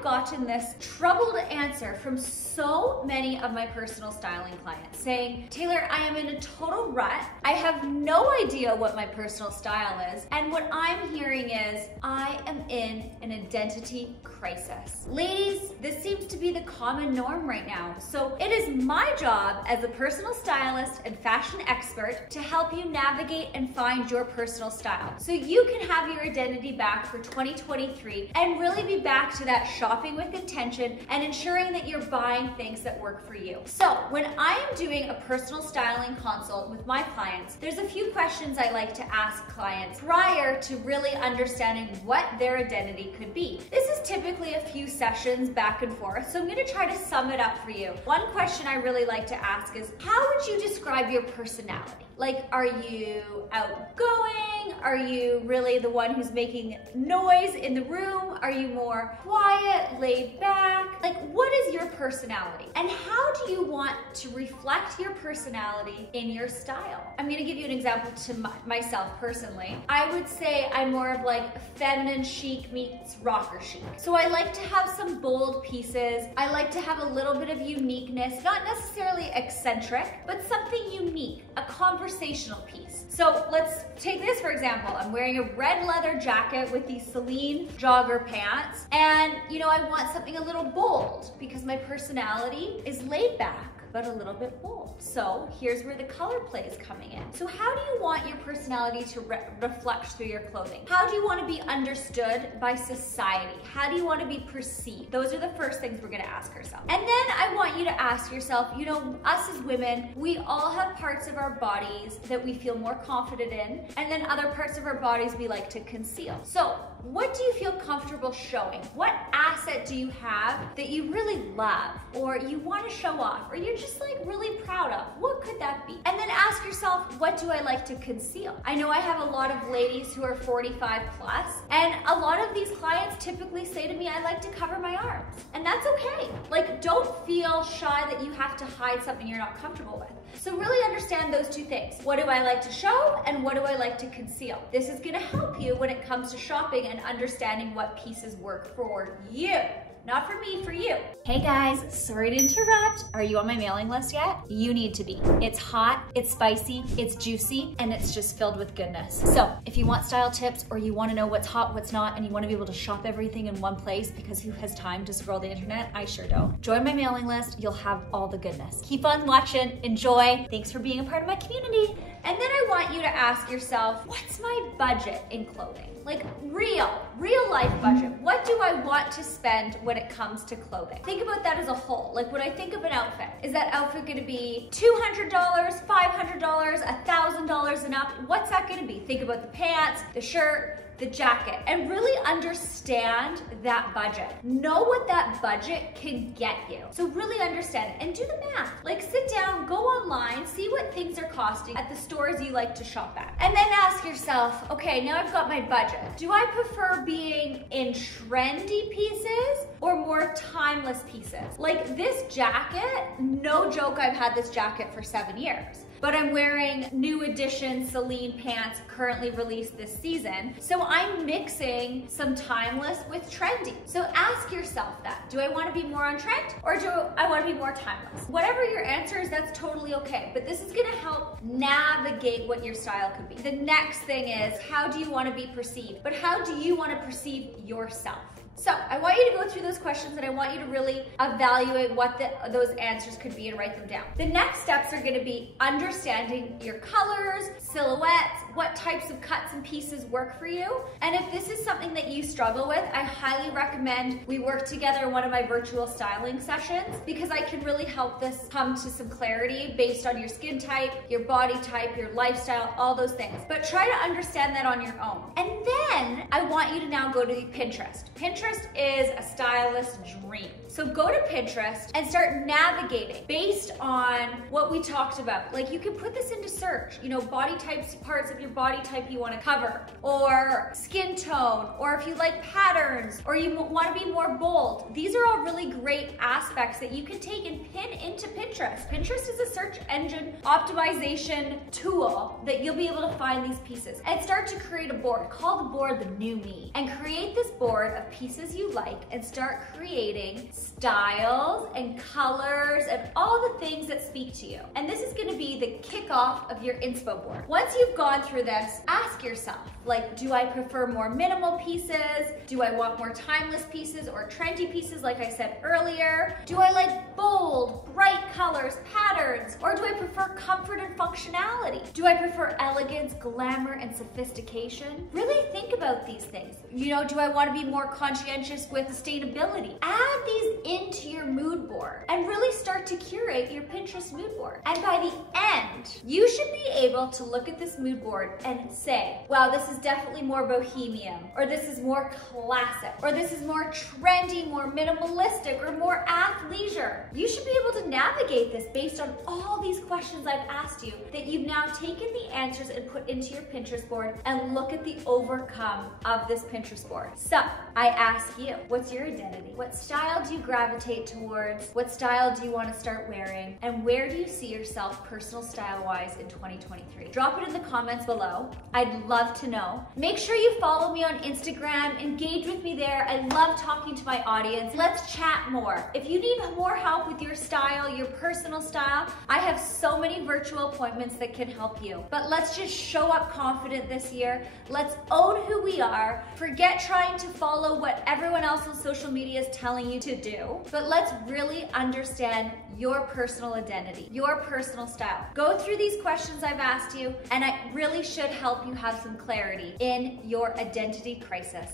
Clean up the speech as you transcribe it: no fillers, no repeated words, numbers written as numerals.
have gotten this troubled answer from so many of my personal styling clients saying, Taylor, I am in a total rut. I have no idea what my personal style is. And what I'm hearing is, I am in an identity crisis. Ladies, this seems to be the common norm right now. So it is my job as a personal stylist and fashion expert to help you navigate and find your personal style so you can have your identity back for 2023 and really be back to that shopping with intention and ensuring that you're buying things that work for you. So when I am doing a personal styling consult with my clients, there's a few questions I like to ask clients prior to really understanding what their identity could be. This is typically a few sessions back and forth, so I'm gonna try to sum it up for you. One question I really like to ask is, how would you describe your personality? Like, are you outgoing? Are you really the one who's making noise in the room? Are you more quiet, laid back? Like, what is your personality? And how do you want to reflect your personality in your style? I'm gonna give you an example to myself personally. I would say I'm more of like feminine chic meets rocker chic. So I like to have some bold pieces. I like to have a little bit of uniqueness, not necessarily eccentric, but something unique, a conversational piece. So let's take this for example. I'm wearing a red leather jacket with these Celine jogger pants. And I want something a little bold because my personality is laid back, but a little bit bold. So here's where the color play is coming in. So how do you want your personality to reflect through your clothing? How do you want to be understood by society? How do you want to be perceived? Those are the first things we're gonna ask ourselves. And then I want you to ask yourself, us as women, we all have parts of our bodies that we feel more confident in, and then other parts of our bodies we like to conceal. So what do you feel comfortable showing? What asset do you have that you really love, or you want to show off, or you're just like really proud of? What could that be? And then ask yourself, what do I like to conceal? I know I have a lot of ladies who are 45 plus, and a lot of these clients typically say to me, I like to cover my arms. And that's okay. Like, don't feel shy that you have to hide something you're not comfortable with. So really understand those two things. What do I like to show, and what do I like to conceal? This is gonna help you when it comes to shopping and understanding what pieces work for you. Not for me, for you. Hey guys, sorry to interrupt. Are you on my mailing list yet? You need to be. It's hot, it's spicy, it's juicy, and it's just filled with goodness. So if you want style tips, or you wanna know what's hot, what's not, and you wanna be able to shop everything in one place, because who has time to scroll the internet? I sure don't. Join my mailing list, you'll have all the goodness. Keep on watching, enjoy. Thanks for being a part of my community. And then I want you to ask yourself, what's my budget in clothing? Like real life budget. What do I want to spend when it comes to clothing? Think about that as a whole. Like when I think of an outfit, is that outfit gonna be $200, $500, $1,000 and up? What's that gonna be? Think about the pants, the shirt, the jacket, and really understand that budget. Know what that budget can get you. So really understand it and do the math. Like sit down, go online, see what things are costing at the stores you like to shop at. And then ask yourself, okay, now I've got my budget. Do I prefer being in trendy pieces or more timeless pieces? Like this jacket, no joke, I've had this jacket for 7 years. But I'm wearing new edition Celine pants currently released this season. So I'm mixing some timeless with trendy. So ask yourself that. Do I want to be more on trend, or do I want to be more timeless? Whatever your answer is, that's totally okay. But this is gonna help navigate what your style could be. The next thing is, how do you want to be perceived? But how do you want to perceive yourself? So I want you to go through those questions, and I want you to really evaluate what those answers could be and write them down. The next steps are gonna be understanding your colors, silhouettes, what types of cuts and pieces work for you. And if this is something that you struggle with, I highly recommend we work together in one of my virtual styling sessions, because I can really help this come to some clarity based on your skin type, your body type, your lifestyle, all those things. But try to understand that on your own. And then I want you to now go to Pinterest. Pinterest is a stylist's dream. So go to Pinterest and start navigating based on what we talked about. Like you can put this into search, body types, parts of your body type you want to cover, or skin tone, or if you like patterns, or you want to be more bold. These are all really great aspects that you can take and pin into Pinterest. Pinterest is a search engine optimization tool that you'll be able to find these pieces and start to create a board. Call the board explore the new me and create this board of pieces you like and start creating styles and colors and all the things that speak to you. And this is gonna be the kickoff of your inspo board. Once you've gone through this, ask yourself, like, do I prefer more minimal pieces? Do I want more timeless pieces or trendy pieces like I said earlier? Do I like bold, bright colors, patterns? Or do I prefer comfort and functionality? Do I prefer elegance, glamour, and sophistication? Really think about these things. You know, do I want to be more conscientious with sustainability? Add these into your mood board and really start to curate your Pinterest mood board. And by the end, you should be able to look at this mood board and say, wow, this is definitely more bohemian, or this is more classic, or this is more trendy, more minimalistic, or more athleisure. You should be able to navigate this based on all these questions I've asked you that you've now taken the answers and put into your Pinterest board, and look at the overcome of this Pinterest board. So I ask you, what's your identity? What style do you gravitate towards? What style do you want to start wearing? And where do you see yourself personal style-wise in 2023? Drop it in the comments below. I'd love to know. Make sure you follow me on Instagram, engage with me there. I love talking to my audience. Let's chat more. If you need more help with your style, your personal style, I have so many virtual appointments that can help you. But let's just show up confident this year. Let's own who we are. Forget trying to follow what everyone else on social media is telling you to do. But let's really understand your personal identity, your personal style. Go through these questions I've asked you, and it really should help you have some clarity in your identity crisis.